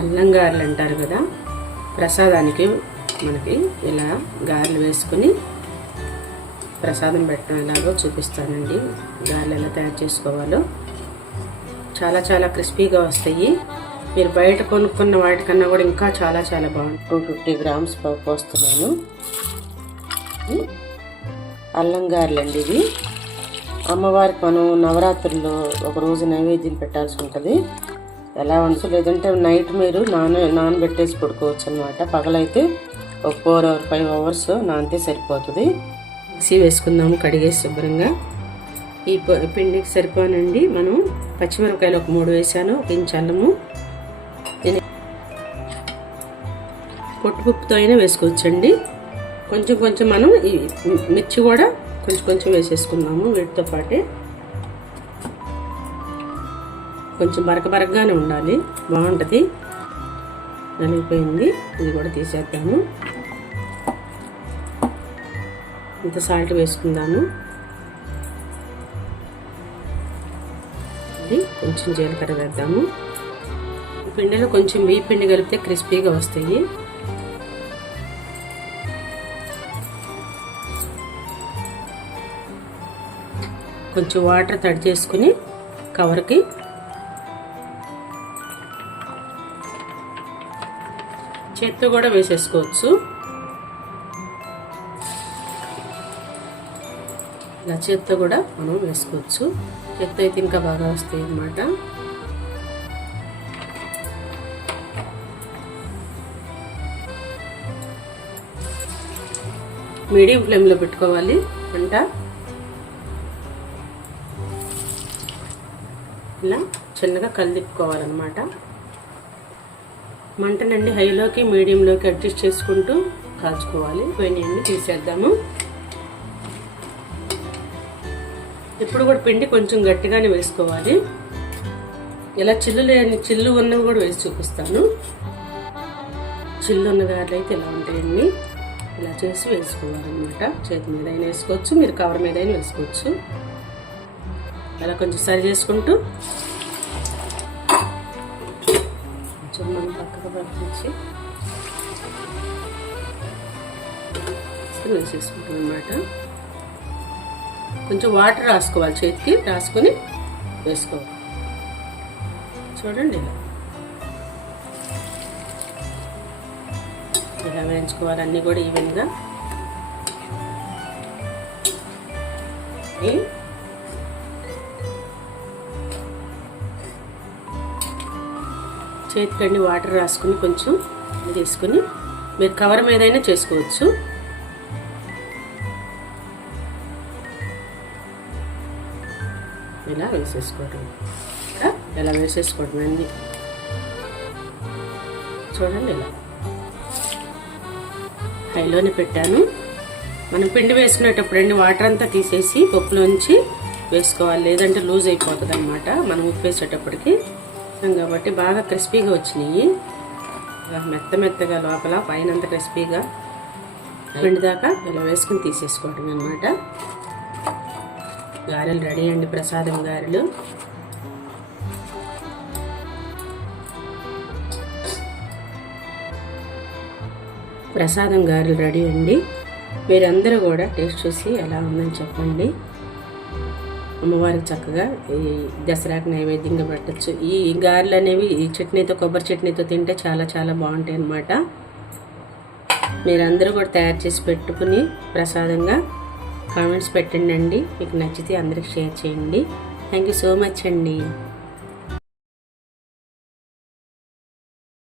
అల్లం గారెలు అంటారు కదా, ప్రసాదానికి మనకి ఇలా గారెలు వేసుకుని ప్రసాదం పెట్టడం ఎలాగో చూపిస్తానండి. గారెలు ఎలా తయారు చేసుకోవాలో చాలా చాలా క్రిస్పీగా వస్తాయి. మీరు బయట కొనుక్కున్న వాటికన్నా కూడా ఇంకా చాలా చాలా బాగుంటుంది. 250 గ్రామ్స్ పోస్తున్నాను. అల్లం గారెలండి ఇవి. అమ్మవారికి మనం నవరాత్రుల్లో ఒకరోజు నైవేద్యం పెట్టాల్సి ఉంటుంది. ఎలా వండుతూ లేదంటే నైట్ మీరు నానబెట్టేసి పడుకోవచ్చు అనమాట. పగలైతే ఒక 4 or 5 hours నానితే సరిపోతుంది. మిక్సీ వేసుకుందాము కడిగేసి శుభ్రంగా. ఈ పిండికి సరిపోనండి. మనం పచ్చిమిరపకాయలు ఒక 3 వేసాను, ఒక ఇంచు అల్లము, పొట్టుపప్పుతో అయినా వేసుకోవచ్చండి. కొంచెం కొంచెం మనం ఈ మిర్చి కూడా కొంచెం కొంచెం వేసేసుకుందాము. వీటితో పాటే కొంచెం బరకబరకగానే ఉండాలి, బాగుంటుంది. నలిగిపోయింది, ఇది కూడా తీసేద్దాము. ఇంత సాల్ట్ వేసుకుందాము. కొంచెం జీలకర్ర వేద్దాము. ఈ పిండిలో కొంచెం బియ్య పిండి కలిపితే క్రిస్పీగా వస్తాయి. కొంచెం వాటర్ తడి చేసుకుని కవర్కి చేత్తో కూడా వేసేసుకోవచ్చు. ఇలా చేత్తో కూడా మనం వేసుకోవచ్చు. చేత్తో అయితే ఇంకా బాగా వస్తాయి అన్నమాట. మీడియం ఫ్లేమ్లో పెట్టుకోవాలి మంట. ఇలా చిన్నగా కలిదిప్పుకోవాలన్నమాట. మంటనండి హైలోకి మీడియంలోకి అడ్జస్ట్ చేసుకుంటూ కాల్చుకోవాలి. పోయినాయండి, తీసేద్దాము. ఇప్పుడు కూడా పిండి కొంచెం గట్టిగానే వేసుకోవాలి. ఇలా చిల్లు ఉన్నవి కూడా వేసి చూపిస్తాను. చిల్లు ఉన్న గారెలు అయితే ఇలా ఉంటాయండి. ఇలా చేసి వేసుకోవాలన్నమాట. చేతి మీద అయినా వేసుకోవచ్చు, మీరు కవర్ మీద అయినా వేసుకోవచ్చు. అలా కొంచెం సరి చేసుకుంటూ కొంచెం మనం పక్కకు పట్టించి వేసేసుకుంటాం అన్నమాట. కొంచెం వాటర్ రాసుకోవాలి, చేతికి రాసుకొని వేసుకోవాలి. చూడండి ఇలా వేయించుకోవాలి అన్నీ కూడా ఈవెన్గా. చేతికండి వాటర్ రాసుకుని కొంచెం తీసుకుని మీరు కవర్ మీద అయినా చేసుకోవచ్చు. ఇలా వేసేసుకోవడం, ఇలా వేసేసుకోవడం అన్నీ. చూడండి ఇలా హైలోనే పెట్టాను. మనం పిండి వేసుకునేటప్పుడు అండి వాటర్ అంతా తీసేసి పప్పులోంచి వేసుకోవాలి, లేదంటే లూజ్ అయిపోతుంది అన్నమాట మనం ఉప్పు వేసేటప్పటికి. కాబట్టి బాగా క్రిస్పీగా వచ్చినాయి, మెత్తగా లోపల పైన అంతా క్రిస్పీగా పిండి దాకా ఇలా వేసుకుని తీసేసుకోవడం అన్నమాట. గారెలు రెడీ అండి, ప్రసాదం గారెలు. ప్రసాదం గారెలు రెడీ అండి. మీరందరూ కూడా టేస్ట్ చూసి ఎలా ఉందని చెప్పండి. అమ్మవారికి చక్కగా ఈ దసరాకి నైవేద్యంగా పెట్టచ్చు. ఈ గారెలు అనేవి ఈ చట్నీతో, కొబ్బరి చట్నీతో తింటే చాలా చాలా బాగుంటాయి అన్నమాట. మీరందరూ కూడా తయారు చేసి పెట్టుకుని ప్రసాదంగా కామెంట్స్ పెట్టండి అండి. మీకు నచ్చితే అందరికి షేర్ చేయండి. థ్యాంక్ యూ సో మచ్ అండి.